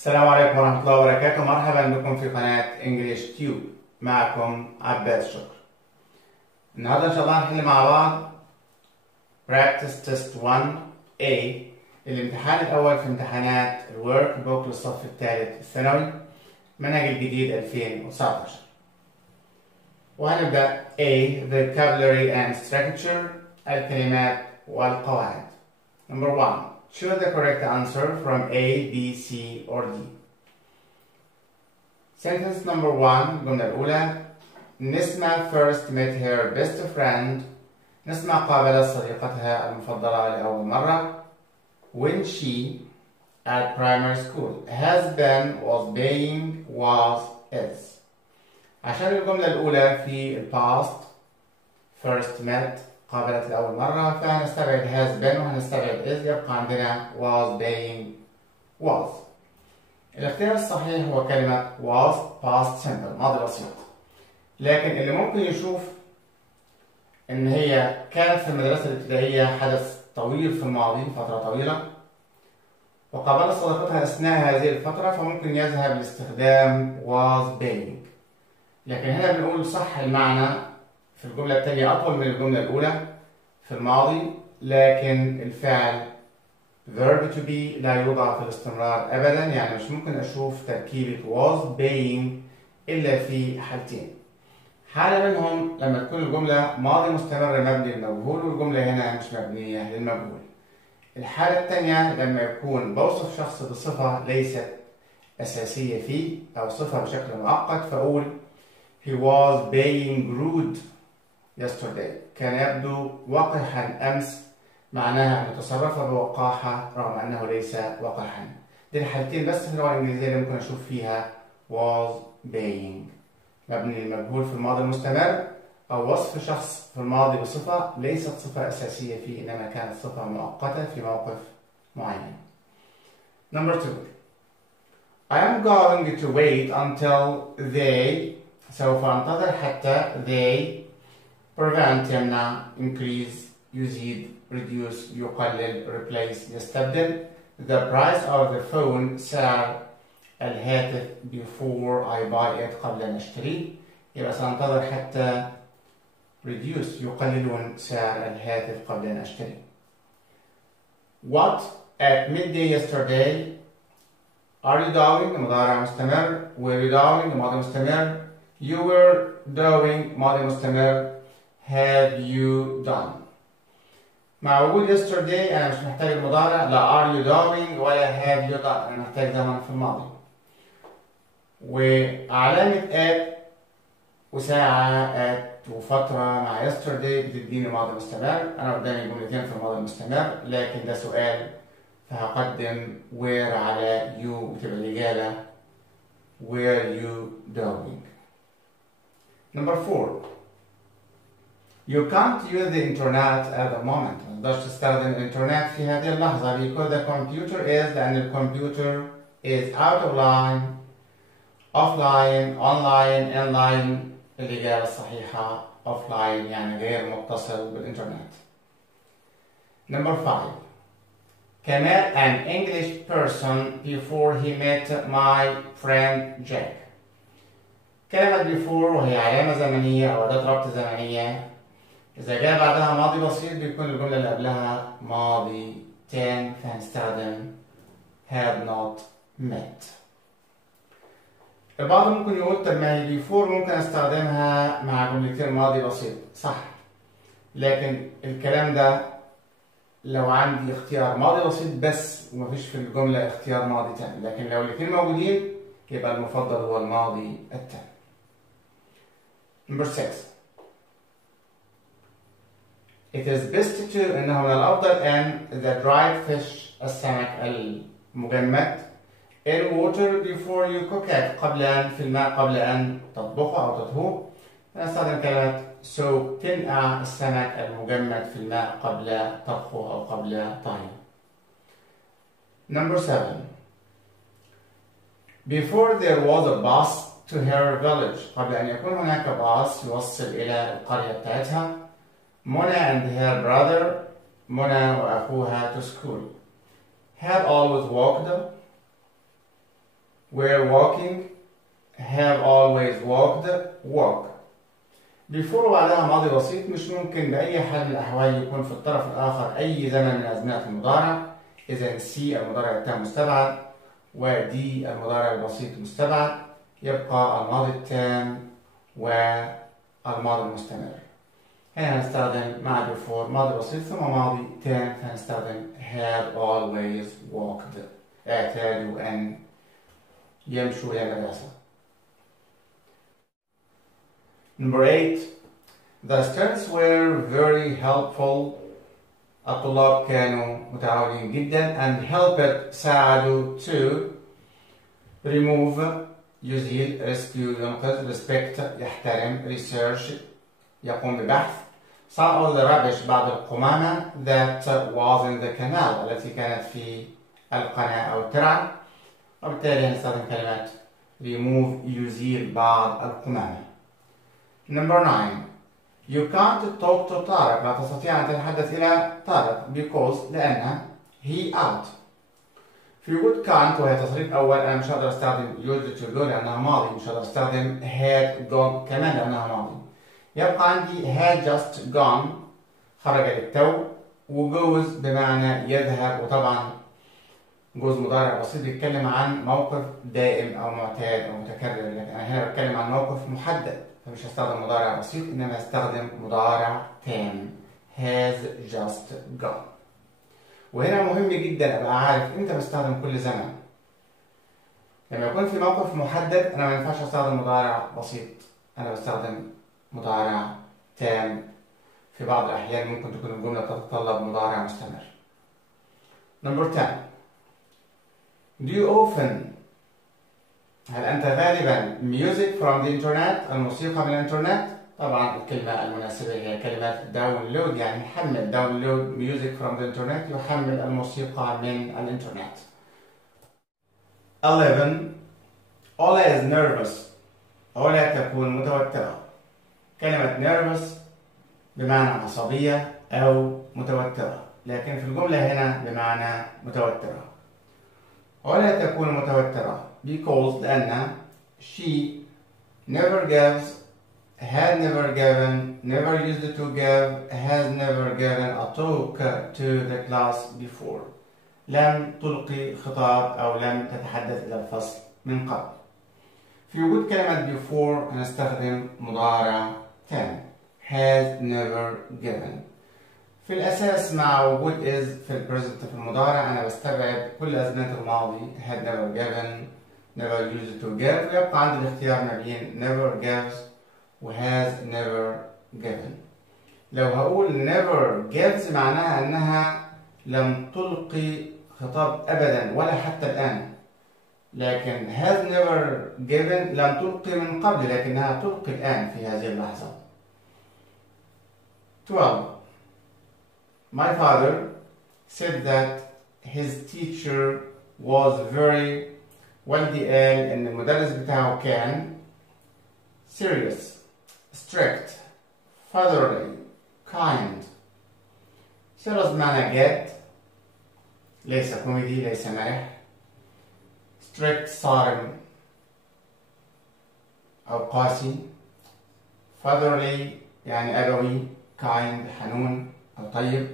السلام عليكم ورحمة الله وبركاته. مرحبا بكم في قناة انجليش تيوب. معكم عباس شكر. النهارده ان شاء الله هنحل مع بعض Practice Test 1A الامتحان الأول في امتحانات الورك بوك للصف الثالث الثانوي منهج الجديد 2019. وهنبدأ A. Vocabulary and Structure الكلمات والقواعد. Number 1. Choose the correct answer from A, B, C, or D. Sentence number 1 الجملة الأولى نسمة first met her best friend. نسمة قابلت صديقتها المفضلة لأول مرة when she at primary school. has been, was being, was, is. عشان الجملة الأولى في past first met قابلت لأول مرة فهنستبعد has been وهنستبعد is، يبقى عندنا was being was. الاختيار الصحيح هو كلمة was past simple ماضي بسيط، لكن اللي ممكن يشوف إن هي كانت في المدرسة الابتدائية حدث طويل في الماضي فترة طويلة وقابلت صديقتها أثناء هذه الفترة فممكن يذهب لاستخدام was being، لكن هنا بنقول صح المعنى في الجملة الثانية أطول من الجملة الأولى في الماضي، لكن الفعل verb to be لا يوضع في الاستمرار أبدا، يعني مش ممكن أشوف تركيبة was being إلا في حالتين. حالة منهم لما تكون الجملة ماضي مستمر مبني للمجهول والجملة هنا مش مبنية للمجهول. الحالة الثانية لما يكون بوصف شخص بصفة ليست أساسية فيه أو صفة بشكل مؤقت فأقول he was being rude yesterday. كان يبدو وقحا أمس، معناها أن تصرف بوقاحة رغم أنه ليس وقحا. دي الحالتين بس في اللغة الإنجليزية اللي ممكن أشوف فيها was being مبني للمجهول في الماضي المستمر أو وصف شخص في الماضي بصفة ليست صفة أساسية فيه إنما كانت صفة مؤقتة في موقف معين. Number 2. I am going to wait until they. سوف أنتظر حتى they prevent يمنع increase يزيد reduce يقلل replace يستبدل the price of the phone سعر الهاتف before I buy it قبل أن أشتريه. يبقى سأنتظر حتى reduce يقللون سعر الهاتف قبل أن أشتريه. What at midday yesterday are you doing مضارع مستمر were you doing ماضي مستمر you were doing ماضي مستمر have you done. مع وجود yesterday أنا مش محتاج المضارع لا are you doing ولا have you done، أنا محتاج زمن في الماضي. وعلامة at وساعة at وفترة مع yesterday بتديني ماضي مستمر. أنا قدامي جملتين في الماضي المستمر لكن ده سؤال فهقدم where على you وتبقى الإجابة were you doing. Number 4. You can't use the internet at the moment. ما تقدرش تستخدم الإنترنت في هذه اللحظة because the computer is لأن الكمبيوتر is out of line offline online inline. الإجابة الصحيحة offline يعني غير متصل بالإنترنت. Number 5. Kamal an English person before he met my friend Jack. كلمة before وهي علامة زمنية أو أداة ربط زمنية إذا جاء بعدها ماضي بسيط بيكون الجملة اللي قبلها ماضي تام فهنستخدم had not met. البعض ممكن يقول طب ما هي before ممكن استخدمها مع جملتين ماضي بسيط، صح، لكن الكلام ده لو عندي اختيار ماضي بسيط بس ومفيش في الجملة اختيار ماضي تام، لكن لو الاثنين موجودين يبقى المفضل هو الماضي التام. Number 6. It is best to إنه من الأفضل أن the dried fish السمك المجمد in water before you cook it قبل أن في الماء قبل أن تطبخه أو تطهوه. نستخدم كلمة soak تنقع السمك المجمد في الماء قبل طبخه أو قبل طهيه. Number 7. Before there was a bus to her village قبل أن يكون هناك باص يوصل إلى القرية بتاعتها. Mona and her brother منى وأخوها to school had always walked were walking, have always walked, walk. before وبعدها ماضي بسيط مش ممكن بأي حال من الأحوال يكون في الطرف الآخر أي زمن من أزمنة المضارع. إذا سي المضارع التام مستبعد، ودي المضارع البسيط مستبعد، يبقى الماضي التام والماضي المستمر. هنا هنستخدم مع before ماضي بسيط ثم ماضي تام، فهنستخدم have always walked. اعتادوا أن يمشوا إلى المدرسة. Number 8. The students were very helpful. الطلاب كانوا متعاونين جدا and helped ساعدوا to remove يزيل rescue ينقذ respect يحترم research يقوم ببحث some of the rubbish بعض القمامة that was in the canal التي كانت في القناة أو الترعة، وبالتالي هنستخدم كلمة remove يزيل بعض القمامة. Number 9. You can't talk to طارق. لا تستطيع أن تتحدث إلى طارق because لأن he out. في وجود can't وهي تصريف أول أنا مش هقدر أستخدم used to go لأنها ماضي، مش هقدر أستخدم had gone كمان لأنها ماضي. يبقى عندي had just gone خرج للتو، وجوز بمعنى يذهب، وطبعا جوز مضارع بسيط بيتكلم عن موقف دائم أو معتاد أو متكرر، لكن أنا هنا بتكلم عن موقف محدد فمش هستخدم مضارع بسيط إنما هستخدم مضارع تام has just gone. وهنا مهم جدا أبقى عارف إمتى بستخدم كل زمن. لما يكون في موقف محدد أنا ما ينفعش أستخدم مضارع بسيط، أنا بستخدم مضارع تام. في بعض الأحيان ممكن تكون الجملة تتطلب مضارع مستمر. Number 10. Do you often هل أنت غالبا music from the internet الموسيقى من الإنترنت؟ طبعا الكلمة المناسبة هي كلمة download، يعني حمل download music from the internet يحمل الموسيقى من الإنترنت. 11. Ola is nervous. أولا تكون متوترة. كلمة nervous بمعنى عصبية أو متوترة، لكن في الجملة هنا بمعنى متوترة. أولا تكون متوترة because لأن she never gives, had never given, never used to give, has never given a talk to the class before. لم تلقي خطاب أو لم تتحدث إلى الفصل من قبل. في وجود كلمة before هنستخدم مضارع تام has never given. في الأساس مع وجود is في البريزنت في المضارع أنا بستبعد كل أزمنة الماضي had never given, never used to give، ويبقى عندي الاختيار ما بين never gives و has never given. لو هقول never gives معناها أنها لم تلقي خطاب أبدا ولا حتى الآن، لكن has never given لم تلقي من قبل لكنها تلقي الآن في هذه اللحظة. 12. My father said that his teacher was very. والدي قال إن المدرس بتاعه كان serious, strict, fatherly, kind. serious بمعنى جاد، ليس كوميدي، ليس مرح. strict صارم أو قاسي. fatherly يعني أبوي. kind حنون أو طيب.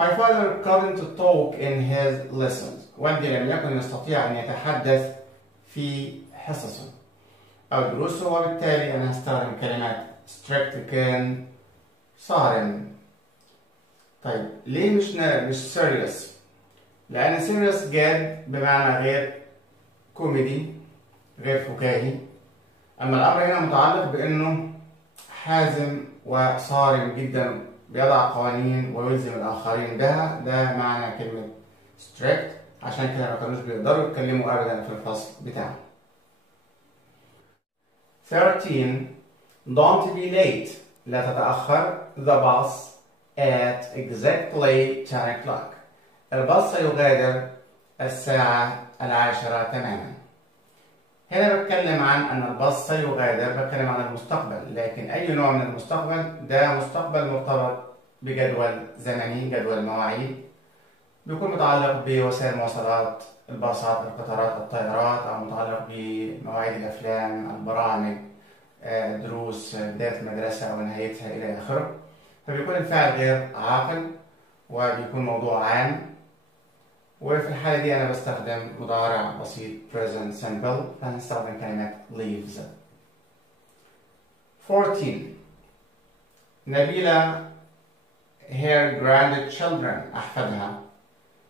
My father couldn't talk in his lessons. والدي لم يكن يستطيع أن يتحدث في حصصه أو دروسه، وبالتالي أنا هستخدم كلمة strict كان صارم. طيب ليه مش serious؟ لأن serious جاد بمعنى غير كوميدي، غير فكاهي. أما الأمر هنا متعلق بأنه حازم وصارم جدا، بيضع قوانين ويلزم الآخرين بها. ده معنى كلمة strict، عشان كده ما كانوش بيقدروا يتكلموا أبدا في الفصل بتاعه. 13. Don't be late. لا تتأخر. The bus at exactly 10 o'clock. الباص سيغادر الساعة 10 تماما. هنا بتكلم عن أن الباص سيغادر، بتكلم عن المستقبل، لكن أي نوع من المستقبل ده مستقبل مرتبط بجدول زمني، جدول مواعيد، بيكون متعلق بوسائل المواصلات الباصات، القطارات، الطائرات، أو متعلق بمواعيد الأفلام، البرامج، دروس، بداية المدرسة أو نهايتها إلى آخره. فبيكون الفعل غير عاقل وبيكون موضوع عام، وفي الحالة دي أنا بستخدم مضارع بسيط present simple، فهنستخدم كلمة leaves. 14. نبيلة her grandchildren أحفادها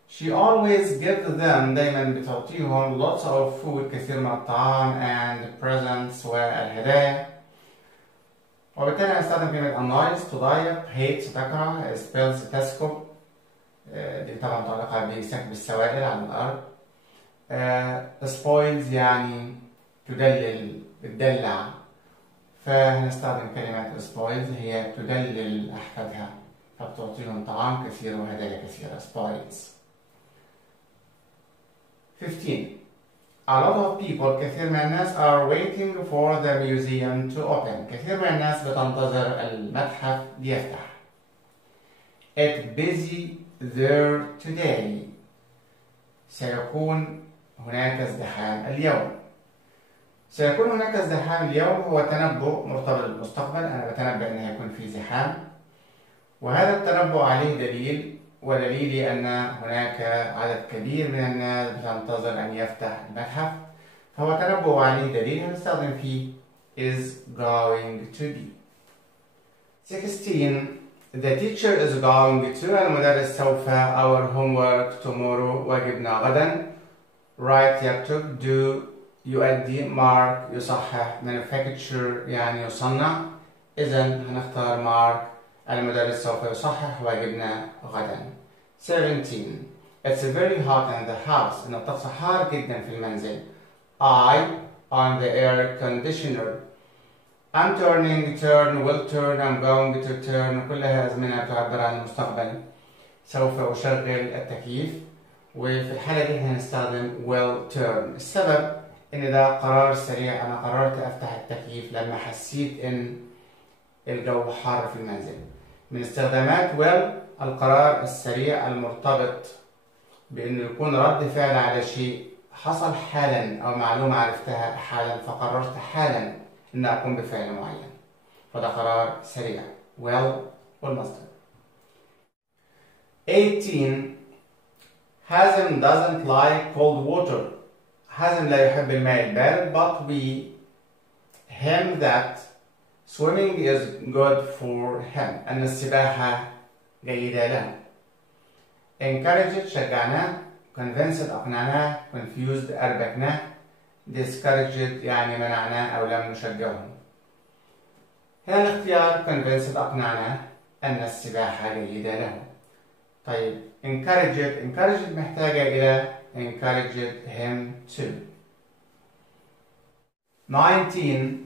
she always gives them دايما بتعطيهم lots of food كثير من الطعام and presents والهدايا. وبالتالي هنستخدم كلمة annoys تضايق، hate تكره، spills تسكب، دي طبعا متعلقة بسكب السوائل على الأرض. spoils يعني تدلل، بتدلع، فهنستخدم كلمة spoils هي تدلل أحفادها، فبتعطيهم طعام كثير وهدايا كثيرة spoils. 15. A lot of people كثير من الناس are waiting for the museum to open. كثير من الناس بتنتظر المتحف ليفتح. It's busy there today. سيكون هناك ازدحام اليوم. سيكون هناك ازدحام اليوم هو تنبؤ مرتبط بالمستقبل، أنا بتنبأ أن هيكون في زحام، وهذا التنبؤ عليه دليل، ودليلي أن هناك عدد كبير من الناس بتنتظر أن يفتح المتحف، فهو تنبؤ عليه دليل هنستخدم فيه is going to be. 16. The teacher is going to المدرس سوف our homework tomorrow واجبنا غدا. write يكتب، do يؤدي، mark يصحح، manufacture يعني يصنع. إذا هنختار mark المدرس سوف يصحح واجبنا غدا. 17. It's very hot in the house. إن الطقس حار جدا في المنزل. I on the air conditioner. I'm turning, turn, will turn, I'm going to turn. كلها أزمنة تعبر عن المستقبل. سوف أشغل التكييف، وفي الحالة دي هنستخدم will turn. السبب إن ده قرار سريع، أنا قررت أفتح التكييف لما حسيت إن الجو حار في المنزل. من استخدامات will القرار السريع المرتبط بأنه يكون رد فعل على شيء حصل حالا أو معلومة عرفتها حالا فقررت حالا أن أقوم بفعل معين، فده قرار سريع will والمصدر. 18. حازم doesn't like cold water. حازم لا يحب الماء البارد but we him that swimming is good for him. أن السباحة جيدة له. encouraged شجعناه، convinced أقنعناه، confused أربكناه، discouraged يعني منعناه أو لم نشجعه. هنا الاختيار convinced أقنعناه أن السباحة جيدة له. طيب encouraged محتاجة إلى encouraged him to. 19.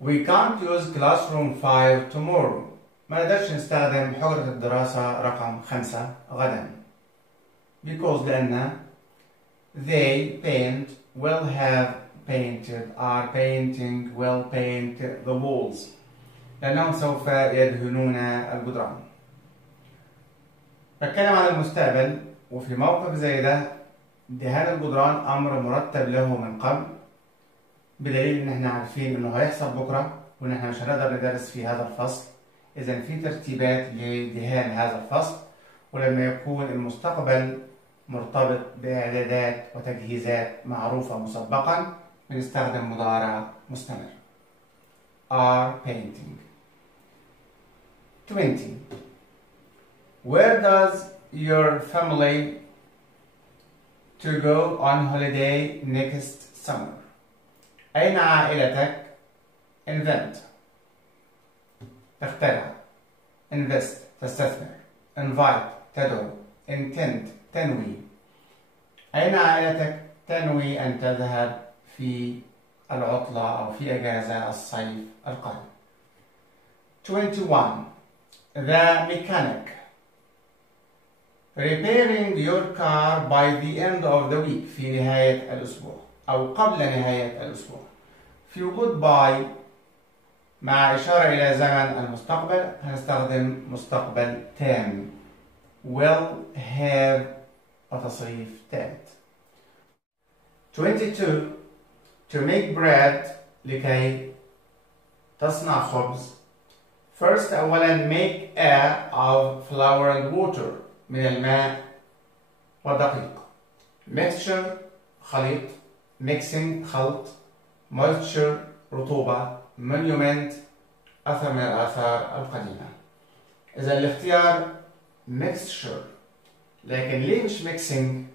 We can't use classroom 5 tomorrow. ما نقدرش نستخدم حجرة الدراسة رقم 5 غدا. because لأن they paint, will have painted, are painting, will paint the walls. لأنهم سوف يدهنون الجدران. بتكلم عن المستقبل، وفي موقف زي ده دهان الجدران أمر مرتب له من قبل، بدليل إن احنا عارفين إنه هيحصل بكرة وإن احنا مش هنقدر ندرس في هذا الفصل. إذا في ترتيبات لدهان هذا الفصل، ولما يكون المستقبل مرتبط بإعدادات وتجهيزات معروفة مسبقا بنستخدم مضارع مستمر. are painting. 20. Where does your family to go on holiday next summer? أين عائلتك؟ invent تخترع، invest تستثمر، invite تدعو، intend تنوي. أين عائلتك تنوي أن تذهب في العطلة أو في أجازة الصيف القادم؟ 21. The mechanic repairing your car by the end of the week في نهاية الأسبوع أو قبل نهاية الأسبوع. في وجود by مع إشارة إلى زمن المستقبل هنستخدم مستقبل تام will have وتصريف ثالث. 22 to make bread لكي تصنع خبز. First أولا make a of flour and water من الماء والدقيق. Mixture خليط. Mixing خلط. Moisture رطوبة. Monument أثر من الآثار القديمة. إذا الاختيار mixture. لكن ليه مش mixing؟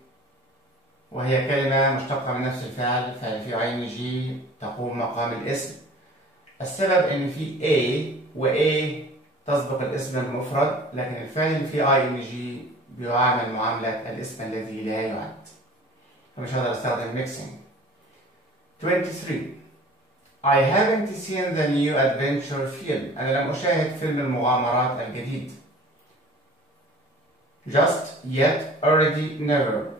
وهي كلمة مشتقة من نفس الفعل، فعل في ING تقوم مقام الاسم. السبب إن في A و A تسبق الاسم المفرد، لكن الفعل اللي في ING بيعامل معاملة الاسم الذي لا يعد، فمش هقدر استخدم mixing. 23 I haven't seen the new adventure film. أنا لم أشاهد فيلم المغامرات الجديد. Just, yet, already, never.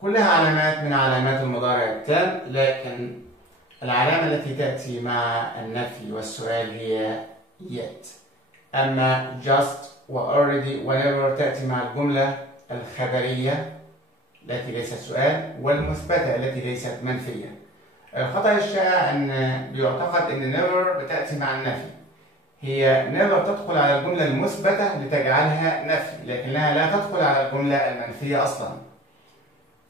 كلها علامات من علامات المضارع التام، لكن العلامة التي تأتي مع النفي والسؤال هي yet. أما just و already و never تأتي مع الجملة الخبرية التي ليست سؤال والمثبتة التي ليست منفية. الخطأ الشائع أن بيعتقد أن never بتأتي مع النفي. هي never تدخل على الجملة المثبتة لتجعلها نفي، لكنها لا تدخل على الجملة المنفية أصلا.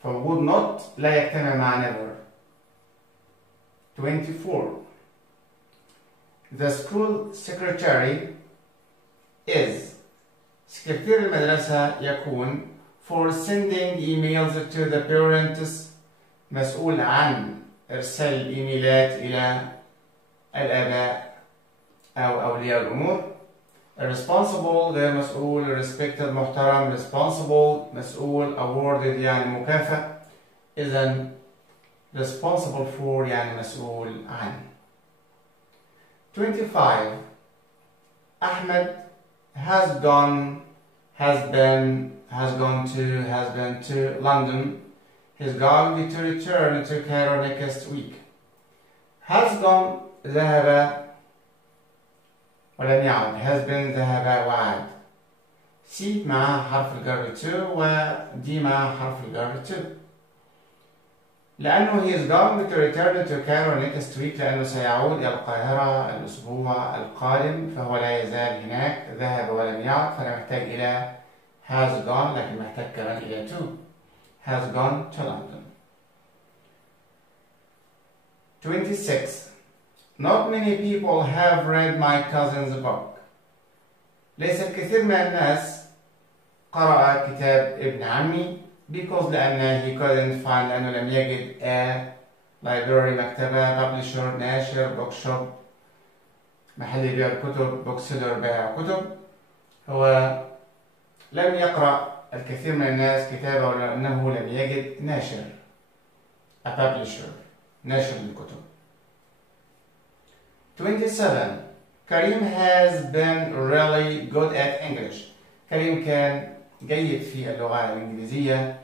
فوجود not لا يجتمع مع never. 24 The school secretary is. سكرتير المدرسة يكون for sending emails to the parents. مسؤول عن إرسال الإيميلات إلى الآباء أو أولياء الأمور. responsible غير مسؤول. respected محترم. responsible مسؤول. awarded يعني مكافأ. إذن responsible for يعني مسؤول عن. 25 أحمد has gone to London. He's going to return to Cairo next week. Has gone ذهب ولم يعد. has been ذهب وعاد. C مع حرف الجر to و D مع حرف الجر to. لأنه he is going to return to Cairo next week لأنه سيعود إلى القاهرة الأسبوع القادم، فهو لا يزال هناك. ذهب ولم يعد، فأنا محتاج إلى has gone، لكن محتاج كمان إلى to. has gone to London. 26 Not many people have read my cousin's book. ليس الكثير من الناس قرأ كتاب ابن عمي because لأن he couldn't find لأنه لم يجد a library مكتبة publisher ناشر bookshop محل يبيع الكتب bookseller بائع كتب. هو لم يقرأ الكثير من الناس كتابه لأنه لم يجد ناشر a publisher ناشر للكتب. 27 كريم has been really good at English. كريم كان جيد في اللغة الإنجليزية.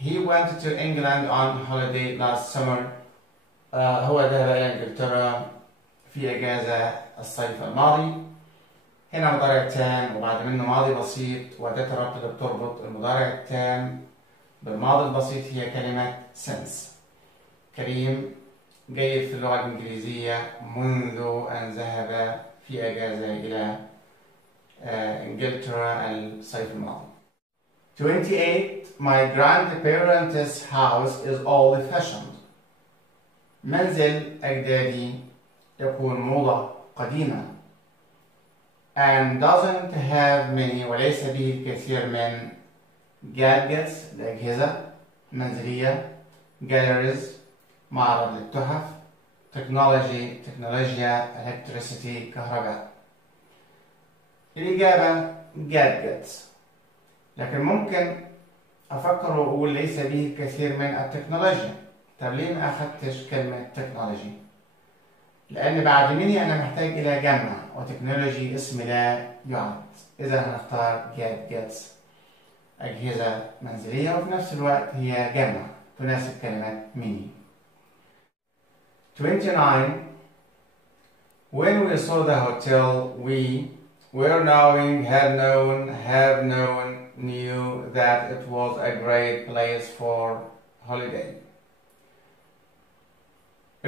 He went to England on holiday last summer. هو ذهب إلى إنجلترا في إجازة الصيف الماضي. هنا مضارع تام وبعد منه ماضي بسيط، وأداة الربط اللي بتربط المضارع التام بالماضي البسيط هي كلمة since. كريم جيد في اللغة الإنجليزية منذ أن ذهب في أجازة إلى إنجلترا الصيف الماضي. 28 My grandparents' house is old-fashioned. منزل أجدادي يكون موضة قديمة. And doesn't have many وليس به الكثير من gadgets الأجهزة المنزلية. Galleries معرض للتحف. Technology تكنولوجيا. Electricity كهرباء. الإجابة gadgets. لكن ممكن أفكر وأقول ليس به الكثير من التكنولوجيا. طب ليه ما أخذتش كلمة تكنولوجي؟ لأن بعد مني أنا محتاج إلى جمع، وتكنولوجي اسم لا يعد. إذا هنختار gadgets أجهزة منزلية، وفي نفس الوقت هي جمع تناسب كلمة ميني. 29 When we saw the hotel, we were knowing, have known, knew that it was a great place for holiday.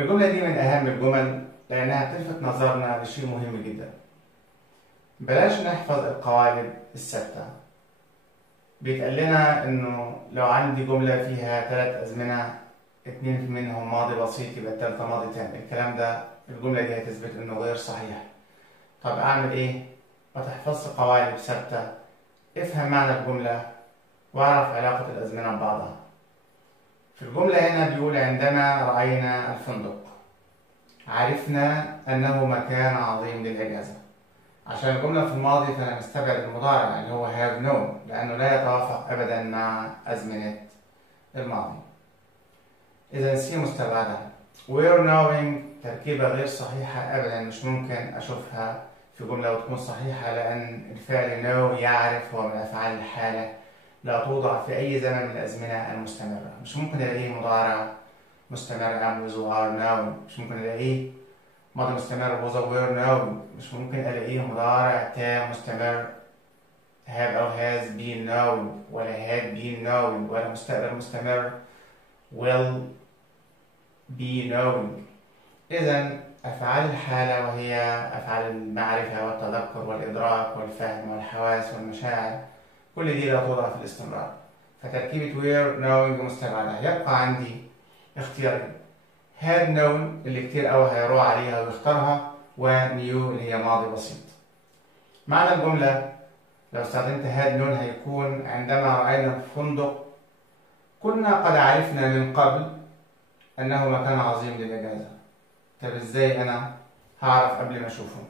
الجملة دي من أهم الجمل لأنها بتلفت نظرنا لشيء مهم جدا. بلاش نحفظ القوالب الثابتة. بيتقال لنا إنه لو عندي جملة فيها 3 أزمنة 2 منهم ماضي بسيط يبقى التالتة ماضي تام. الكلام ده الجملة دي هتثبت إنه غير صحيح. طب أعمل إيه؟ ما تحفظش قوالب ثابتة، افهم معنى الجملة واعرف علاقة الأزمنة ببعضها. في الجملة هنا بيقول عندما رأينا الفندق عرفنا أنه مكان عظيم للإجازة. عشان الجملة في الماضي فأنا مستبعد المضارع اللي هو have known لأنه لا يتوافق أبدا مع أزمنة الماضي. إذا سي مستبعدة. we're knowing تركيبة غير صحيحة أبدا، مش ممكن أشوفها في جملة وتكون صحيحة لأن الفعل know يعرف هو من أفعال الحالة لا توضع في أي زمن من الأزمنة المستمرة. مش ممكن ألاقيه مضارع مستمر am with are known، مش ممكن ألاقيه ماضي مستمر was were known، مش ممكن ألاقيه مضارع تام مستمر have أو has been known ولا had been known ولا مستقبل مستمر will be known. إذا أفعال الحالة وهي أفعال المعرفة والتذكر والإدراك والفهم والحواس والمشاعر كل دي لا توضع في الاستمرار. فتركيبة were knowing مستبعدة. يبقى عندي اختيارين had known اللي كتير قوي هيروح عليها ويختارها و knew اللي هي ماضي بسيط. معنى الجملة لو استخدمت had known هيكون عندما رأينا الفندق كنا قد عرفنا من قبل أنه مكان عظيم للإجازة. طب إزاي أنا هعرف قبل ما أشوفه؟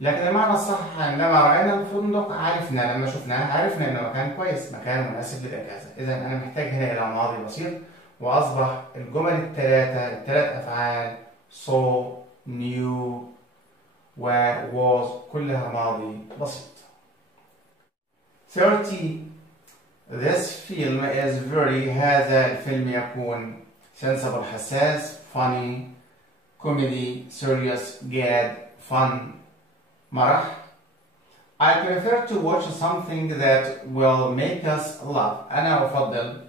لكن المعنى الصح عندما رأينا الفندق عرفنا لما شفناه عرفنا إنه مكان كويس، مكان مناسب للإجازة. إذا أنا محتاج هنا إلى ماضي بسيط وأصبح الجمل الثلاث أفعال saw knew و was كلها ماضي بسيط. 30 This film is very هذا الفيلم يكون sensible حساس funny comedy serious جاد fun مرح. I prefer to watch something that will make us laugh. أنا أفضل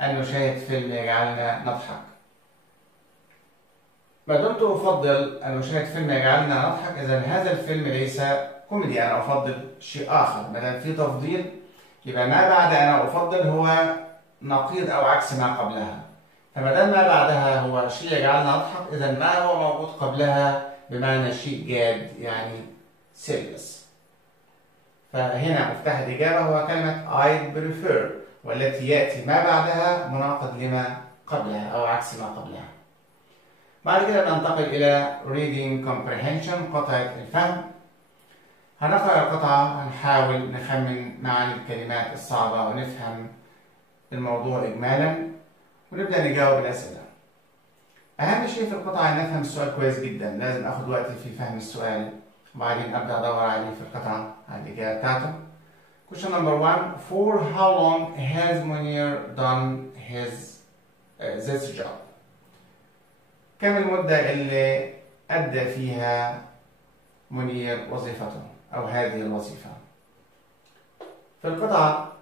أن نشاهد فيلم يجعلنا نضحك. ما دمت أفضل أن نشاهد فيلم يجعلنا نضحك إذا هذا الفيلم ليس كوميدي. أنا أفضل شيء آخر. ما دام في تفضيل يبقى ما بعد أنا أفضل هو نقيض أو عكس ما قبلها. فما دام ما بعدها هو شيء يجعلنا نضحك إذا ما هو موجود قبلها بمعنى شيء جاد يعني serious. فهنا مفتاح الإجابة هو كلمة I prefer والتي يأتي ما بعدها مناقض لما قبلها أو عكس ما قبلها. بعد كده ننتقل إلى reading comprehension قطعة الفهم. هنقرأ القطعة هنحاول نخمن معاني الكلمات الصعبة ونفهم الموضوع إجمالا ونبدأ نجاوب الأسئلة. أهم شيء في القطعة أن نفهم السؤال كويس جدا. لازم أخد وقتي في فهم السؤال وبعدين أبدأ أدور عليه في القطعة على الإجابة بتاعته. Question number 1 For how long has Munir done this job? كم المدة اللي أدى فيها منير وظيفته أو هذه الوظيفة؟ في القطعة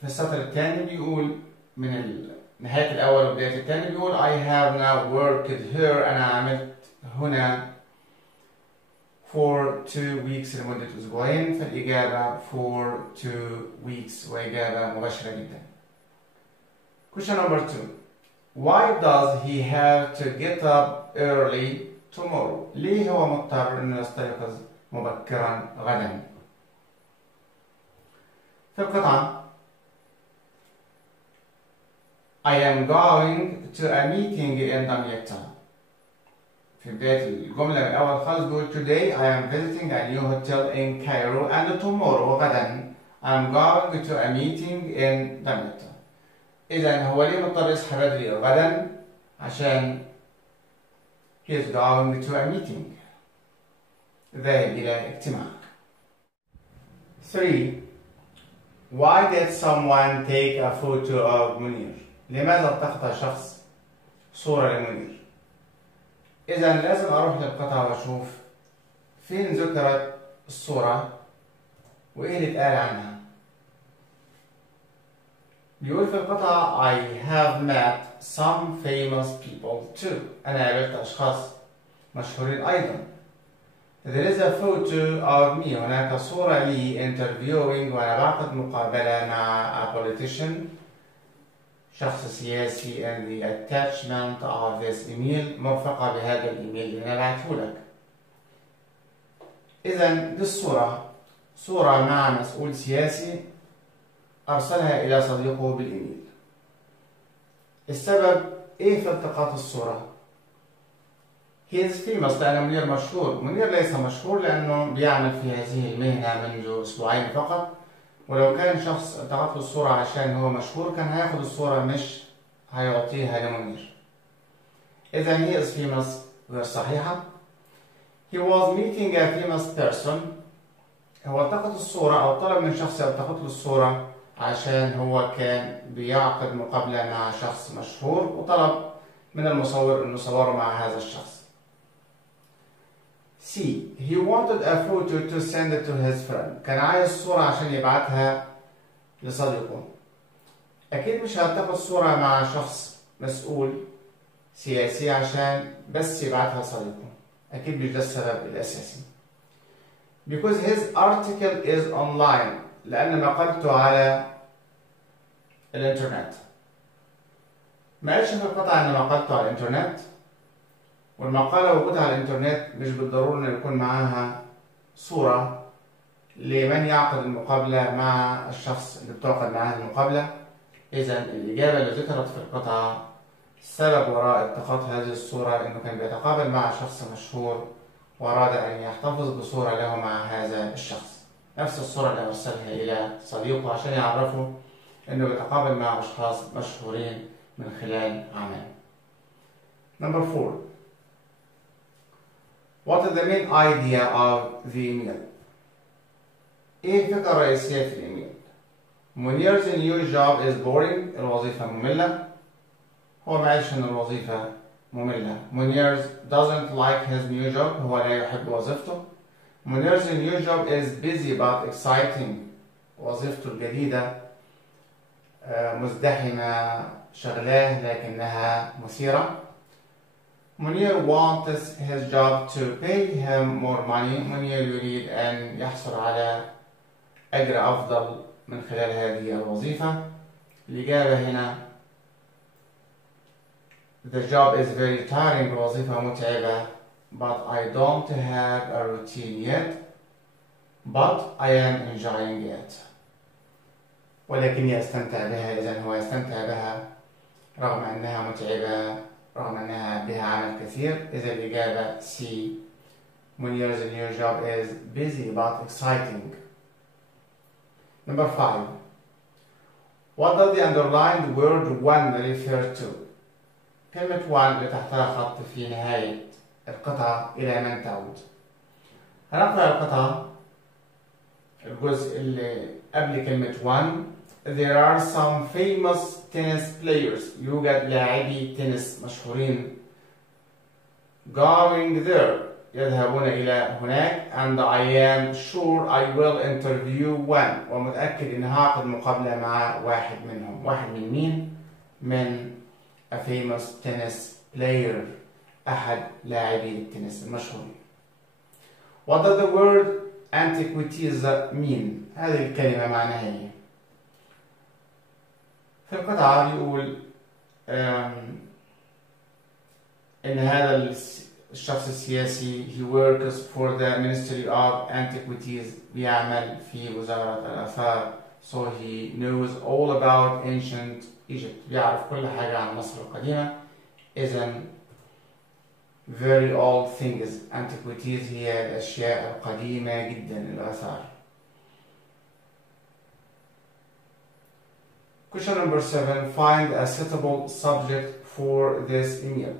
في السطر الثاني بيقول من نهاية الأول وبداية الثاني بيقول I have now worked here أنا عملت هنا for 2 weeks لمدة أسبوعين. فالإجابة for 2 weeks وإجابة مباشرة جدا. Question number 2 Why does he have to get up early tomorrow? ليه هو مضطر إنه يستيقظ مبكرا غدا؟ في القطعة I am going to a meeting in دمياط. في بداية الجملة من الأول خالص بيقول Today I am visiting a new hotel in Cairo and tomorrow غدا I am going to a meeting in دمياط. إذا هو ليه مضطر يصحى بدري غدا؟ عشان he is going to a meeting ذاهب إلى اجتماع. 3 Why did someone take a photo of منير؟ لماذا التقط شخص صورة لمنير؟ إذا لازم أروح للقطعة وأشوف فين ذكرت الصورة وإيه اللي اتقال عنها. بيقول في القطعة I have met some famous people too. أنا قابلت أشخاص مشهورين أيضا. There is a photo of me. هناك صورة لي interviewing وأنا بعقد مقابلة مع a politician شخص سياسي and the attachment of this email مرفقة بهذا الإيميل اللي أنا بعته لك. إذا دي الصورة صورة مع مسؤول سياسي أرسلها إلى صديقه بالإيميل. السبب إيه في التقاط الصورة؟ He is famous لأن منير مشهور. منير ليس مشهور لأنه بيعمل في هذه المهنة منذ أسبوعين فقط، ولو كان شخص التقط له الصورة عشان هو مشهور كان هياخد الصورة مش هيعطيها لمنير. إذا he is famous غير صحيحة. He was meeting a famous person. هو التقط الصورة أو طلب من شخص يلتقط له الصورة عشان هو كان بيعقد مقابلة مع شخص مشهور وطلب من المصور إنه يصوره مع هذا الشخص. C. He wanted a photo to send it to his friend. كان عايز صورة عشان يبعتها لصديقه. أكيد مش هلتقط صورة مع شخص مسؤول سياسي عشان بس يبعتها لصديقه. أكيد مش ده السبب الأساسي. Because his article is online. لأن مقالته على الإنترنت. ما قالش في القطعة إن مقالته على الإنترنت، والمقالة وجودها على الإنترنت مش بالضرورة إن يكون معاها صورة لمن يعقد المقابلة مع الشخص اللي بتعقد معاه المقابلة. إذا الإجابة اللي ذكرت في القطعة السبب وراء التقاط هذه الصورة إنه كان بيتقابل مع شخص مشهور وأراد أن يحتفظ بصورة له مع هذا الشخص. نفس الصورة اللي أرسلها إلى صديقه عشان يعرفه إنه بيتقابل مع أشخاص مشهورين من خلال عمل. Number 4. What is the main idea of the email? إيه الفكرة الرئيسية في الإيميل؟ Munir's new job is boring. الوظيفة مملة. هو ما قالش إن الوظيفة مملة. Munir doesn't like his new job. هو لا يحب وظيفته. Munir's new job is busy but exciting. وظيفته الجديدة مزدحمة شغلاه لكنها مثيرة. منير wants his job to pay him more money. منير يريد أن يحصل على أجر أفضل من خلال هذه الوظيفة. الإجابة هنا The job is very tiring. الوظيفة متعبة. But I don't have a routine yet. But I am enjoying it. ولكني أستمتع بها. إذن هو يستمتع بها رغم أنها متعبة، رغم أنها بها عمل كثير. إذا الإجابة C. Munir's new job is busy but exciting. Number 5. What does the underlined word one refer to? كلمة one اللي تحتها خط في نهاية القطعة إلى من تعود؟ هنقرأ القطعة الجزء اللي قبل كلمة one. There are some famous tennis players. يوجد لاعبي تنس مشهورين. Going there. يذهبون إلى هناك. And I am sure I will interview one. ومتأكد إن هعقد مقابلة مع واحد منهم. واحد من مين؟ من a famous tennis player. أحد لاعبي التنس المشهورين. What does the word antiquities mean? هذه الكلمة معناها إيه؟ في القطعة بيقول إن هذا الشخص السياسي he works for the Ministry of Antiquities. بيعمل في وزارة الآثار. So he knows all about ancient Egypt. بيعرف كل حاجة عن مصر القديمة. إذن very old things. Antiquities هي الأشياء القديمة جدا الآثار. Question number 7. Find a suitable subject for this email.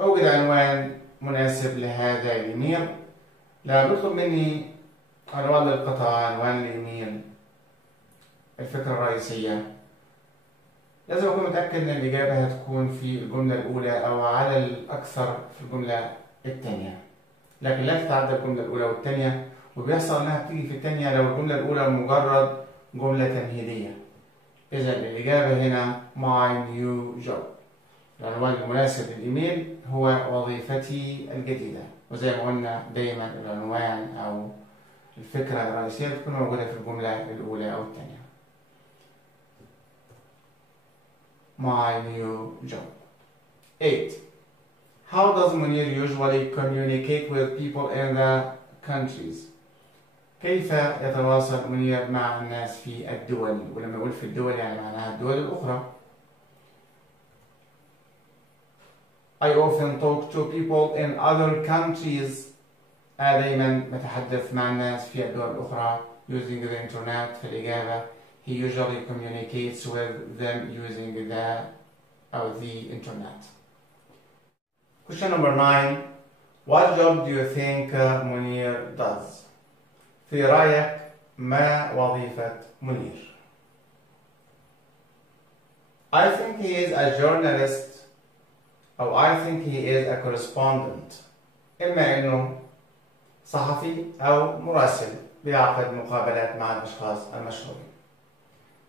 أوجد عنوان مناسب لهذا الإيميل. لما بيطلب مني عنوان للقطعة، عنوان الإيميل، الفكرة الرئيسية، لازم أكون متأكد إن الإجابة هتكون في الجملة الأولى أو على الأكثر في الجملة الثانية. لكن لا تتعدى الجملة الأولى والثانية، وبيحصل إنها بتيجي في الثانية لو الجملة الأولى مجرد جملة تمهيدية. إذا الإجابة هنا my new job. العنوان المناسب للإيميل هو وظيفتي الجديدة، وزي ما قلنا دايما العنوان أو الفكرة الرئيسية بتكون موجودة في الجملة الأولى أو الثانية. My new job. 8. How does Munir usually communicate with people in the countries? كيف يتواصل منير مع الناس في الدول؟ ولما أقول في الدول يعني معناها الدول الأخرى. I often talk to people in other countries. أنا دايما بتحدث مع الناس في الدول الأخرى using the internet. في الإجابة he usually communicates with them using the internet. Question number 9. What job do you think Munir does? في رأيك ما وظيفة منير؟ I think he is a journalist أو I think he is a correspondent. إما إنه صحفي أو مراسل بيعقد مقابلات مع الأشخاص المشهورين.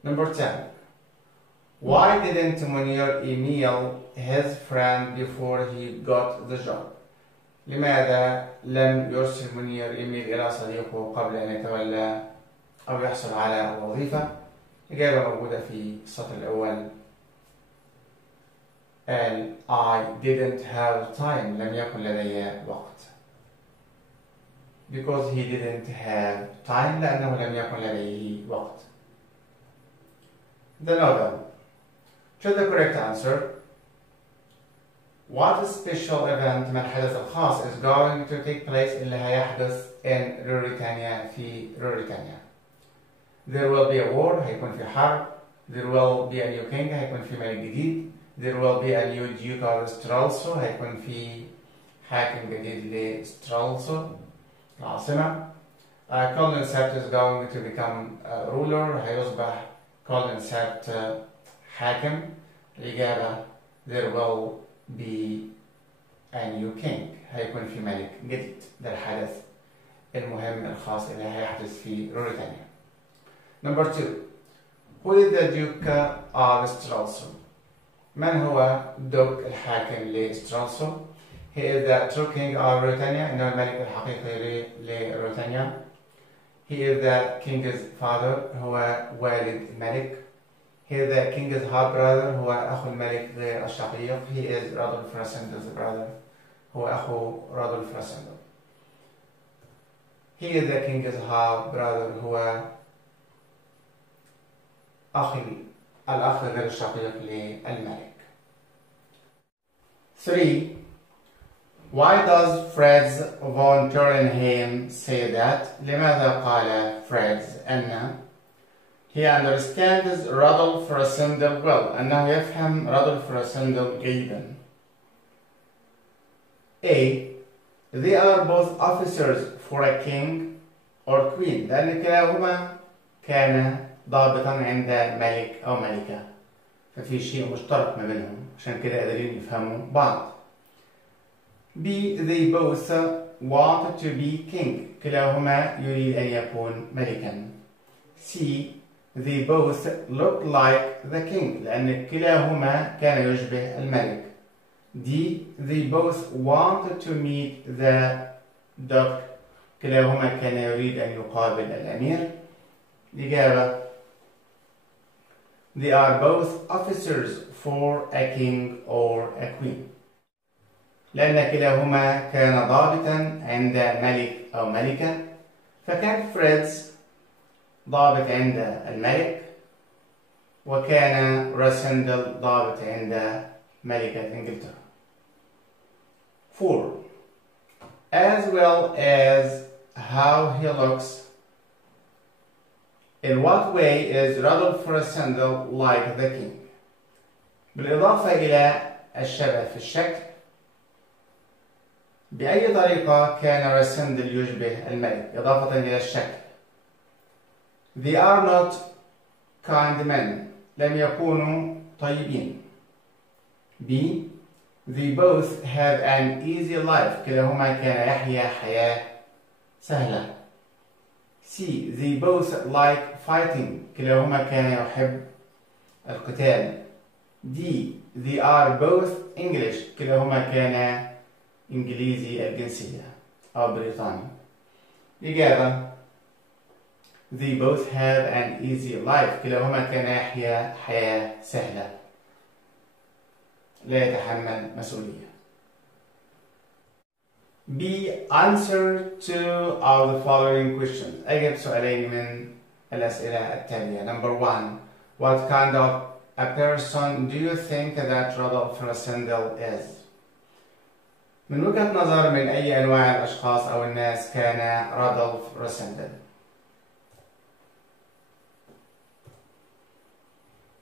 Number 10. Why didn't Munir email his friend before he got the job? لماذا لم يرسل منير إيميل إلى صديقه قبل أن يتولى أو يحصل على الوظيفة؟ إجابة موجودة في السطر الأول. قال I didn't have time. لم يكن لدي وقت. Because he didn't have time. لأنه لم يكن لديه وقت. The novel. Choose the correct answer. What special event من الحدث الخاص is going to take place اللي هيحدث in روريتانيا في روريتانيا. There will be a war. هيكون في حرب. There will be a new king. هيكون في ملك جديد. There will be a new duke of Stralsund. هيكون في حاكم جديد لسترالسو العاصمة. Colin Sept is going to become a ruler. هيصبح Colin Sept حاكم. الإجابة there will be a new king. هيكون في ملك جديد. ده الحدث المهم الخاص اللي هيحدث في روريتانيا. Number 2. Who is the Duke of Stralsund? من هو دوك الحاكم لسترالسون؟ He is the true king of روتانيا. إنه الملك الحقيقي لروتانيا. He is the king's father. هو والد الملك. He is the king's half brother. هو أخو الملك غير الشقيق. He is Rodolf Rasendel's brother. هو أخو رادولف راسندل. He is the king's half brother. هو الأخ غير الشقيق للملك. 3. Why does Fritz von Turnheim say that? لماذا قال فريدز أن he understands Rodolf Rassendel well. أنه يفهم رادولف راسندل جيدا. A. They are both officers for a king or queen. لأن كلاهما كان ضابطا عند ملك أو ملكة. ففي شيء مشترك ما بينهم عشان كده قادرين يفهموا بعض. B. They both want to be king. كلاهما يريد أن يكون ملكا. C. They both look like the king. لأن كلاهما كان يشبه الملك. D. They both want to meet the duke. كلاهما كان يريد أن يقابل الأمير. الإجابة They are both officers for a king or a queen. لأن كلاهما كان ضابطا عند ملك أو ملكة. فكان فريدز ضابط عند الملك وكان راسندل ضابط عند ملكة إنجلترا. 4. As well as how he looks. In what way is Rodolf Rassendel like the king? بالإضافة إلى الشبه في الشكل، بأي طريقة كان راسندل يشبه الملك إضافة إلى الشكل؟ They are not kind men. لم يكونوا طيبين. B. They both have an easy life. كلاهما كان يحيا حياة سهلة. C. They both like fighting. كلاهما كان يحب القتال. D. They are both English. كلاهما كان إنجليزي الجنسية أو بريطاني. إجابة They both have an easy life. كلاهما كان يحيا حياة سهلة لا يتحمل مسؤولية. B. Answer two of the following questions. أجب سؤالين من الأسئلة التالية. Number 1. What kind of a person do you think that Rudolf Rassendyll is? من وجهة نظر من أي أنواع الأشخاص أو الناس كان رودولف راسندل؟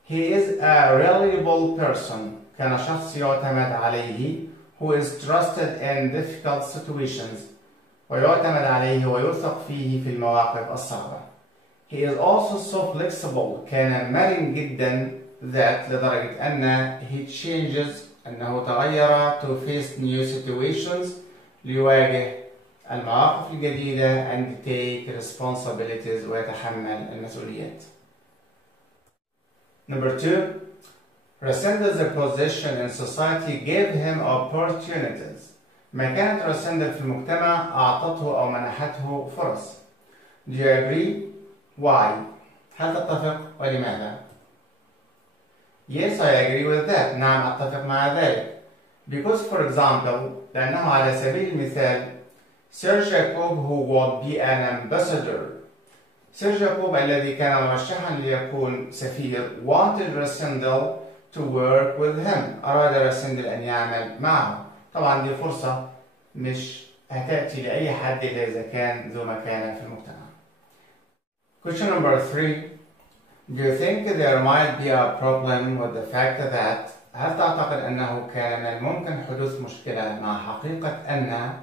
He is a reliable person. كان شخص يعتمد عليه. Who is trusted in difficult situations. ويعتمد عليه ويوثق فيه في المواقف الصعبة. He is also so flexible. كان مرن جدا that لدرجة أن he changes أنه تغير to face new situations ليواجه المواقف الجديدة and take responsibilities ويتحمل المسؤوليات. Number 2. Rasendel's position in society gave him opportunities. مكانة راسندل في المجتمع أعطته أو منحته فرص. Do you agree? Why? هل تتفق ولماذا؟ Yes, I agree with that. نعم أتفق مع ذلك. Because for example, لأنه على سبيل المثال Sir Jacob who would be an ambassador. Sir Jacob الذي كان مرشحا ليكون سفير wanted Rassendyll to work with him. أراد راسندل أن يعمل معه. طبعا دي فرصة مش هتأتي لأي حد إلا إذا كان ذو مكانة في المجتمع. Question number 3. Do you think there might be a problem with the fact that هل تعتقد أنه كان من الممكن حدوث مشكلة مع حقيقة أن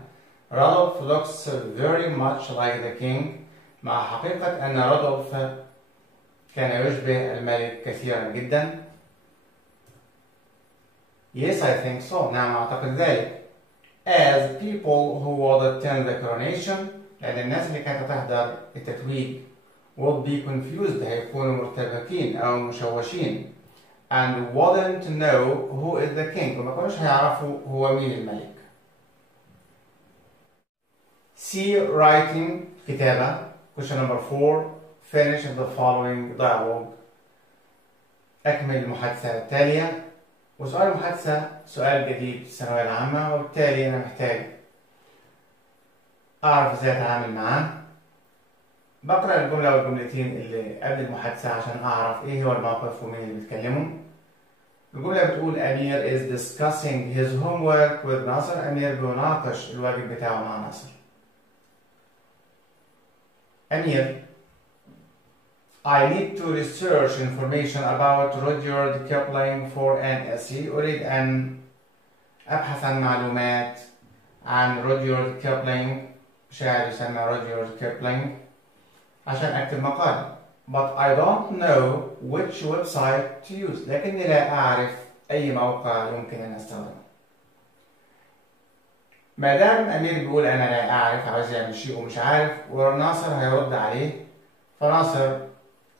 Rudolf looks very much like the king مع حقيقة أن رودولف كان يشبه الملك كثيرا جدا؟ Yes, I think so. نعم أعتقد ذلك. As people who would attend the coronation لأن الناس اللي كانت تحضر التتويج would be confused هيكونوا مرتبكين أو مشوشين and wouldn't know who is the king وما كانوش هيعرفوا هو مين الملك. C. Writing كتابة. Question number 4. Finish the following dialogue. أكمل المحادثة التالية. وسؤال المحادثة سؤال جديد في الثانوية العامة وبالتالي أنا محتاج أعرف إزاي أتعامل معاه. بقرأ الجملة والجملتين اللي قبل المحادثة عشان أعرف إيه هو الموقف ومين اللي بيتكلموا. الجملة بتقول أمير is discussing his homework with ناصر. أمير بيناقش الواجب بتاعه مع ناصر. أمير I need to research information about Rudyard Kipling for an essay. أريد أن أبحث عن معلومات عن روديارد كيبلينج شاعر يسمى روديارد كيبلينج عشان أكتب مقالة. But I don't know which website to use. لكني لا أعرف أي موقع يمكن أن أستخدمه. ما دام أمير بيقول أنا لا أعرف عاوز يعمل شيء ومش عارف وناصر هيرد عليه فناصر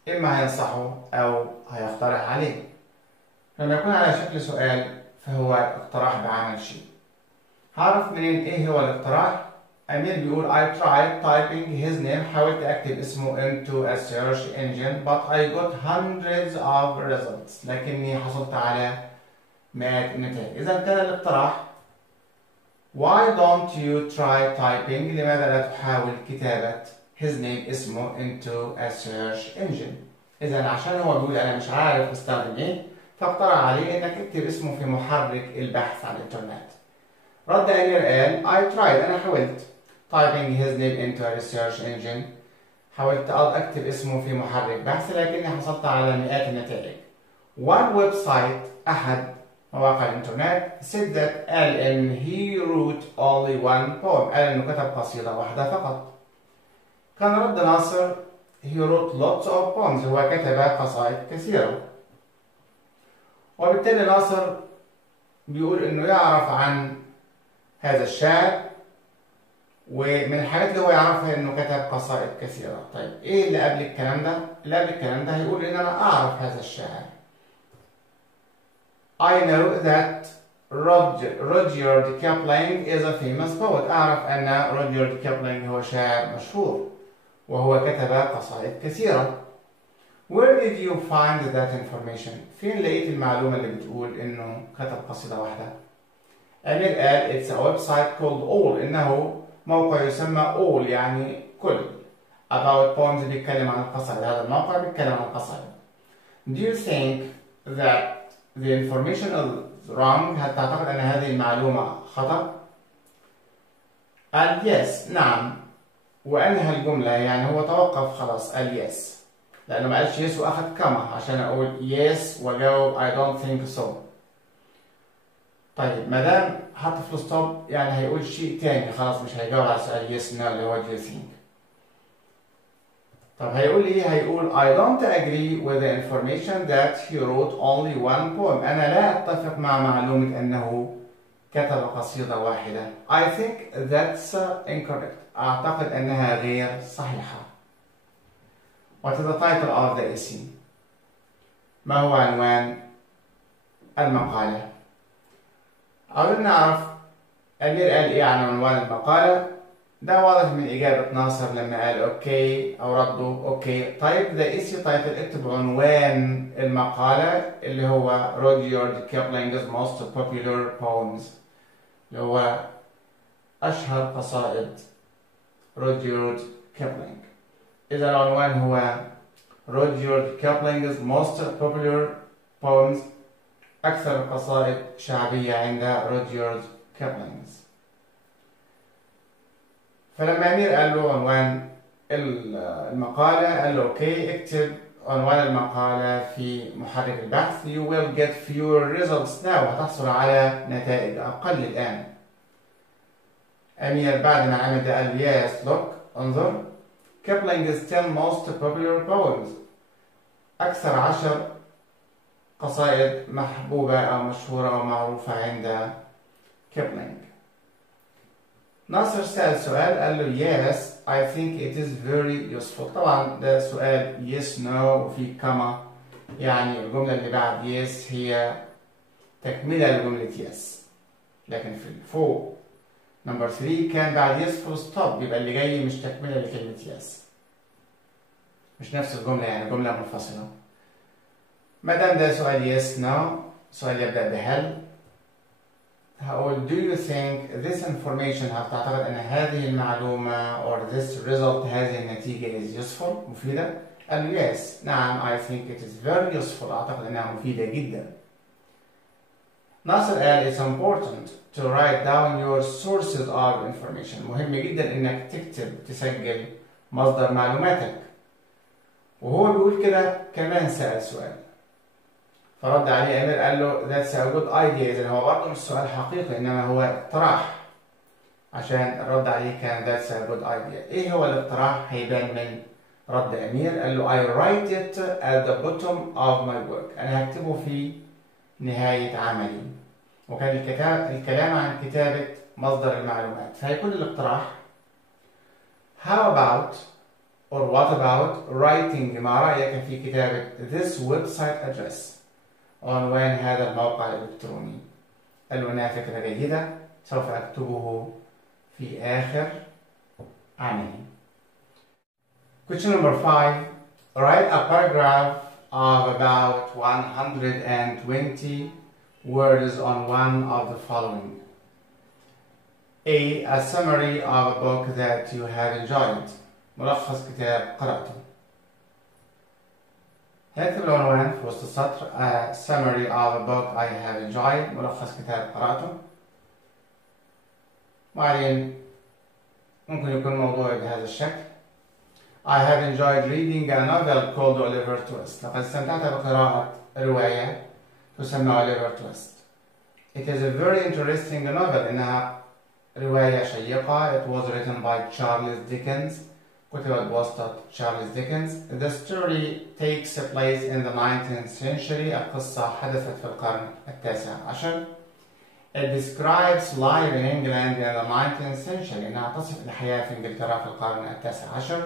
إما هينصحه أو هيقترح عليه. لما يكون على شكل سؤال فهو اقتراح بعمل شيء. هعرف منين إيه هو الاقتراح؟ أمير بيقول I tried typing his name. حاولت أكتب اسمه into a search engine but I got hundreds of results. لكني حصلت على مئات النتائج. إذا كان الاقتراح Why don't you try typing؟ لماذا لا تحاول كتابة his name اسمه into a search engine؟ إذا عشان هو بيقول أنا مش عارف أستخدم إيه فاقترح عليه إنك اكتب اسمه في محرك البحث على الإنترنت. رد أمير قال I tried. أنا حاولت typing his name into a research engine. حاولت أكتب اسمه في محرك بحث لكني حصلت على مئات النتائج. One website أحد مواقع الإنترنت said that قال إن he wrote only one poem. قال إنه كتب قصيدة واحدة فقط. كان رد ناصر he wrote lots of poems. هو كتب قصائد كثيرة. وبالتالي ناصر بيقول إنه يعرف عن هذا الشاعر ومن الحاجات اللي هو يعرفها إنه كتب قصائد كثيرة. طيب إيه اللي قبل الكلام ده؟ اللي قبل الكلام ده هيقول إن أنا أعرف هذا الشاعر. I know that Rudyard Kipling is a famous poet. أعرف أن روديارد كيبلينغ هو شاعر مشهور وهو كتب قصائد كثيرة. Where did you find that information? فين لقيت المعلومة اللي بتقول إنه كتب قصيدة واحدة؟ أمير قال it's a website called All. إنه موقع يسمى All يعني كل. About poems بيتكلم عن القصائد. هذا الموقع بيتكلم عن القصائد. Do you think that the information is wrong? هل تعتقد أن هذه المعلومة خطأ؟ قال yes نعم وأنهى الجملة يعني هو توقف خلاص قال yes لأنه ما قالش yes وأخذ كما عشان أقول yes وأجاوب I don't think so. طيب ما دام حط فول ستوب يعني هيقول شيء تاني خلاص مش هيجاوب على سؤال yes no اللي هو do you think. طب هيقول ايه؟ هيقول I don't agree with the information that he wrote only one poem. أنا لا أتفق مع معلومة أنه كتب قصيدة واحدة. I think that's incorrect. أعتقد أنها غير صحيحة. What is the title of the essay? ما هو عنوان المقالة؟ أود نعرف أمير قال إيه عن عنوان المقالة؟ ده واضح من إجابة ناصر لما قال أوكي أو رده أوكي. طيب ذا إيسي تايتل اكتب عنوان المقالة اللي هو روديارد كيبلينغ's most popular poems اللي هو أشهر قصائد روديارد كيبلينغ. إذا العنوان هو روديارد كيبلينغ's most popular poems أكثر القصائد شعبية عند روديارد كيبلينغ. فلما أمير قال له عنوان المقالة قال له أوكي اكتب عنوان المقالة في محرك البحث. You will get fewer results now. هتحصل على نتائج أقل الآن. أمير بعد ما عمل ده قال yes look انظر Kipling's 10 most popular poems. أكثر 10 قصائد محبوبة أو مشهورة أو معروفة عند كيبلينغ. ناصر سأل سؤال قال له yes I think it is very useful. طبعا ده سؤال yes no وفي كما يعني الجملة اللي بعد yes هي تكملة لجملة yes. لكن في فوق نمبر 3 كان بعد yes full stop يبقى اللي جاي مش تكملة لكلمة yes. مش نفس الجملة يعني جملة منفصلة. ما دام ده سؤال yes no سؤال يبدأ بهل هقول do you think this information هل تعتقد أن هذه المعلومة or this result هذه النتيجة is useful مفيدة؟ قال له yes نعم I think it is very useful أعتقد أنها مفيدة جدا. ناصر قال it's important to write down your sources of information. مهم جدا إنك تسجل مصدر معلوماتك. وهو بيقول كده كمان سأل سؤال فرد عليه أمير قال له that's a good idea. إذا هو برضه مش سؤال حقيقي إنما هو اقتراح عشان الرد عليه كان that's a good idea. إيه هو الاقتراح؟ هيبان من رد أمير قال له I write it at the bottom of my work. أنا هكتبه في نهاية عملي. وكان الكلام عن كتابة مصدر المعلومات. فهيكون الاقتراح how about or what about writing ما رأيك في كتابة this website address عنوان هذا الموقع الإلكتروني. قال له إنها فكرة جيدة سوف أكتبه في آخر عملي. Question number 5. Write a paragraph of about 120 words on one of the following. A summary of a book that you have enjoyed. ملخص كتاب قرأته. هكتب العنوان في وسط السطر a summary of a book I have enjoyed. ملخص كتاب قرأته. وبعدين ممكن يكون موضوع بهذا الشكل. I have enjoyed reading a novel called Oliver Twist. لقد استمتعت بقراءة رواية تسمى Oliver Twist. It is a very interesting novel. إنها رواية شيقة. It was written by Charles Dickens. كتبت بواسطة تشارلز ديكنز. The story takes place in the 19th century. القصة حدثت في القرن التاسع عشر. It describes life in England in the 19th century. إنها تصف الحياة في إنجلترا في القرن التاسع عشر.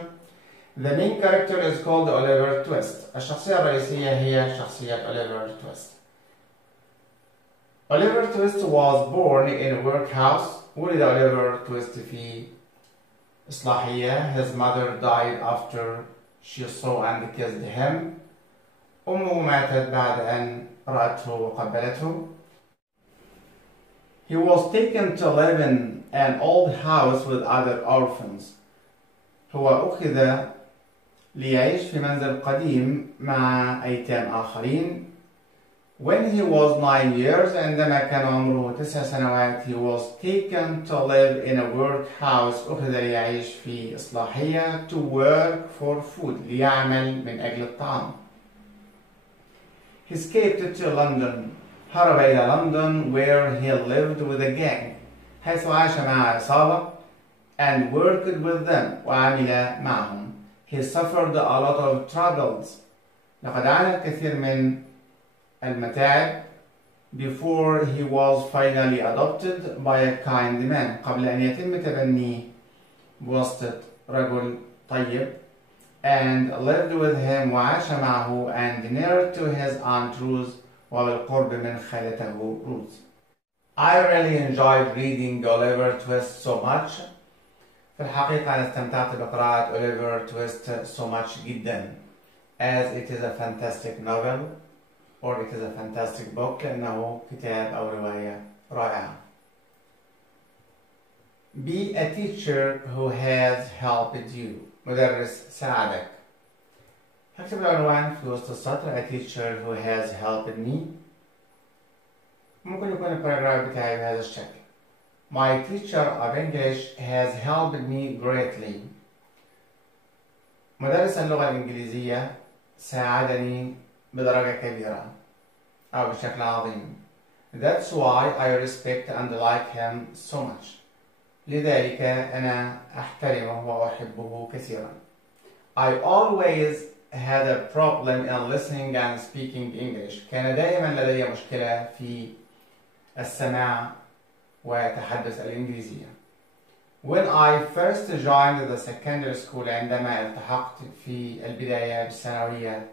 The main character is called Oliver Twist. الشخصية الرئيسية هي شخصية Oliver Twist. Oliver Twist was born in a workhouse. ولد أوليفر تويست في إصلاحية. His mother died after she saw and kissed him. أمه ماتت بعد أن رأته وقبلته. He was taken to live in an old house with other orphans. هو أخذ ليعيش في منزل قديم مع أيتام آخرين. When he was 9 years, عندما كان عمره 9 سنوات, he was taken to live in a workhouse. أخذ ليعيش في إصلاحية to work for food, ليعمل من أجل الطعام. He escaped to London. هرب إلى لندن where he lived with a gang. حيث عاش مع عصابة and worked with them. وعمل معهم. He suffered a lot of troubles. لقد عانى الكثير من المتاعب before he was finally adopted by a kind man. قبل أن يتم تبنيه بواسطة رجل طيب. And lived with him وعاش معه and near to his aunt Ruth وبالقرب من خالته روز. I really enjoyed reading Oliver Twist so much. في الحقيقة أنا استمتعت بقراءة Oliver Twist so much جدا. As it is a fantastic novel or it is a fantastic book. لأنه كتاب أو رواية رائعة. Be a teacher who has helped you. مدرس ساعدك. هكتب العنوان في وسط السطر a teacher who has helped me. ممكن يكون الباراجراف بتاعي بهذا الشكل. My teacher of English has helped me greatly. مدرس اللغة الإنجليزية ساعدني بدرجة كبيرة أو بشكل عظيم. That's why I respect and like him so much. لذلك أنا أحترمه وأحبه كثيرا. I always had a problem in listening and speaking English. كان دائما لدي مشكلة في السماع وتحدث الإنجليزية. When I first joined the secondary school, عندما التحقت في البداية بالثانوية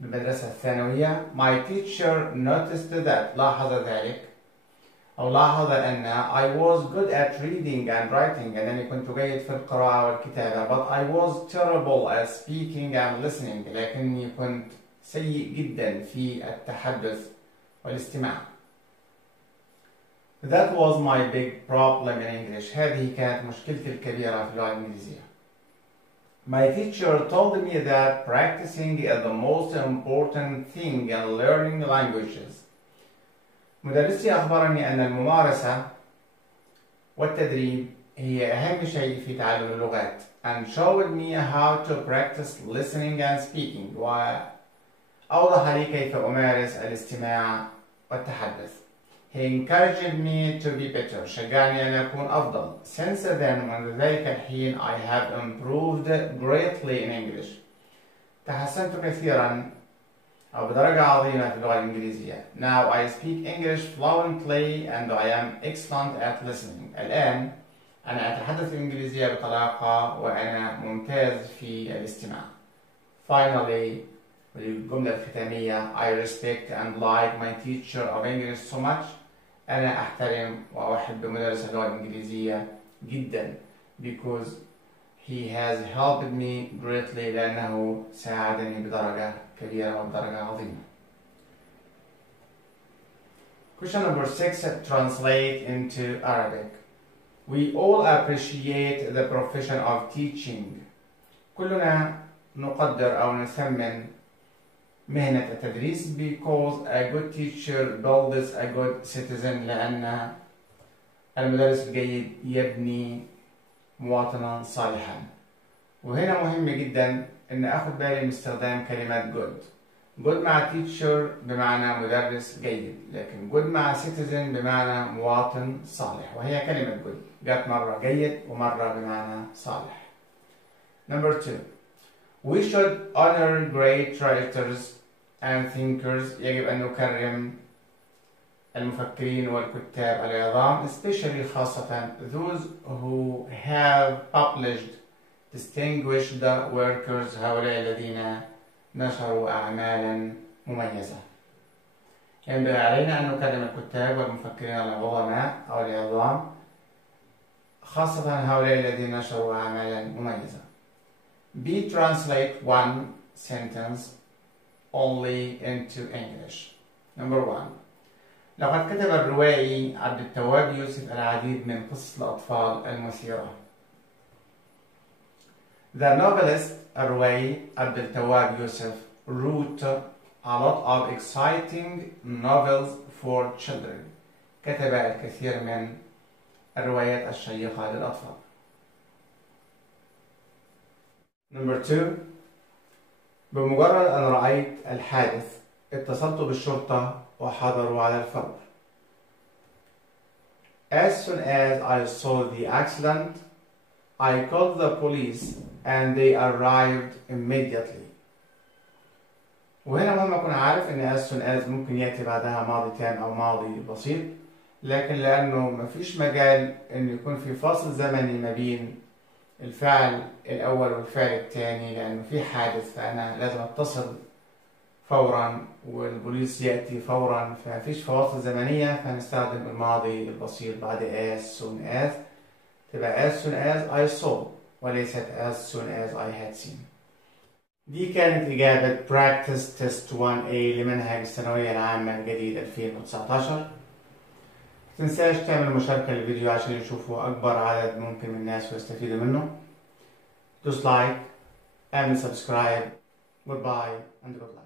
بالمدرسة الثانوية, my teacher noticed that. لاحظ ذلك أو لاحظ أن I was good at reading and writing. أنني كنت جيد في القراءة والكتابة. But I was terrible at speaking and listening. لكني كنت سيء جدا في التحدث والاستماع. That was my big problem in English. هذه كانت مشكلتي الكبيرة في اللغة الإنجليزية. My teacher told me that practicing is the most important thing in learning languages. مدرسي أخبرني أن الممارسة والتدريب هي أهم شيء في تعلم اللغات. And showed me how to practice listening and speaking. وأوضح لي كيف أمارس الاستماع والتحدث. He encouraged me to be better. شجعني أن أكون أفضل. Since then, منذ ذلك الحين, I have improved greatly in English. تحسنت كثيرا أو بدرجة عظيمة في اللغة الإنجليزية. Now I speak English fluently and I am excellent at listening. الآن أنا أتحدث الإنجليزية بطلاقة وأنا ممتاز في الاستماع. Finally, الجملة الختامية, I respect and like my teacher of English so much. أنا أحترم وأحب مدرس اللغة الإنجليزية جدا because he has helped me greatly. لأنه ساعدني بدرجة كبيرة وبدرجة عظيمة. Question number 6. Translate into Arabic. We all appreciate the profession of teaching. كلنا نقدر أو نثمن مهنة التدريس because a good teacher builds a good citizen. لأن المدرس الجيد يبني مواطنا صالحا. وهنا مهم جدا ان اخد بالي من استخدام كلمات good مع teacher بمعنى مدرس جيد، لكن good مع citizen بمعنى مواطن صالح، وهي كلمة good جات مرة جيد ومرة بمعنى صالح. Number 2. We should honor great writers and thinkers. يجب أن نكرم المفكرين والكتاب العظام, especially خاصة those who have published distinguished workers. هؤلاء الذين نشروا أعمالا مميزة. ينبغي علينا أن نكرم الكتاب والمفكرين العظماء أو العظام، خاصة هؤلاء الذين نشروا أعمالا مميزة. B. Translate one sentence only into English. Number 1. لقد كتب الروائي عبد التواب يوسف العديد من قصص الأطفال المثيرة. The novelist الروائي عبد التواب يوسف wrote a lot of exciting novels for children. كتب الكثير من الروايات الشيقة للأطفال. Number 2. بمجرد أن رأيت الحادث اتصلت بالشرطة وحضروا على الفور. As soon as I saw the accident, I called the police and they arrived immediately. وهنا مهم أكون عارف إن as soon as ممكن يأتي بعدها ماضي تام أو ماضي بسيط، لكن لأنه مفيش مجال إن يكون في فاصل زمني ما بين الفعل الأول والفعل الثاني، لأنه في حادث فأنا لازم أتصل فورا والبوليس يأتي فورا، فمفيش فواصل زمنية، فنستخدم الماضي البسيط بعد as soon as، تبقى as soon as I saw وليست as soon as I had seen. دي كانت إجابة Practice Test 1A لمنهج الثانوية العامة الجديد 2019. متنساش تعمل مشاركة للفيديو عشان يشوفوا أكبر عدد ممكن من الناس ويستفيدوا منه. دوس لايك، اعمل سبسكرايب. Goodbye and good luck.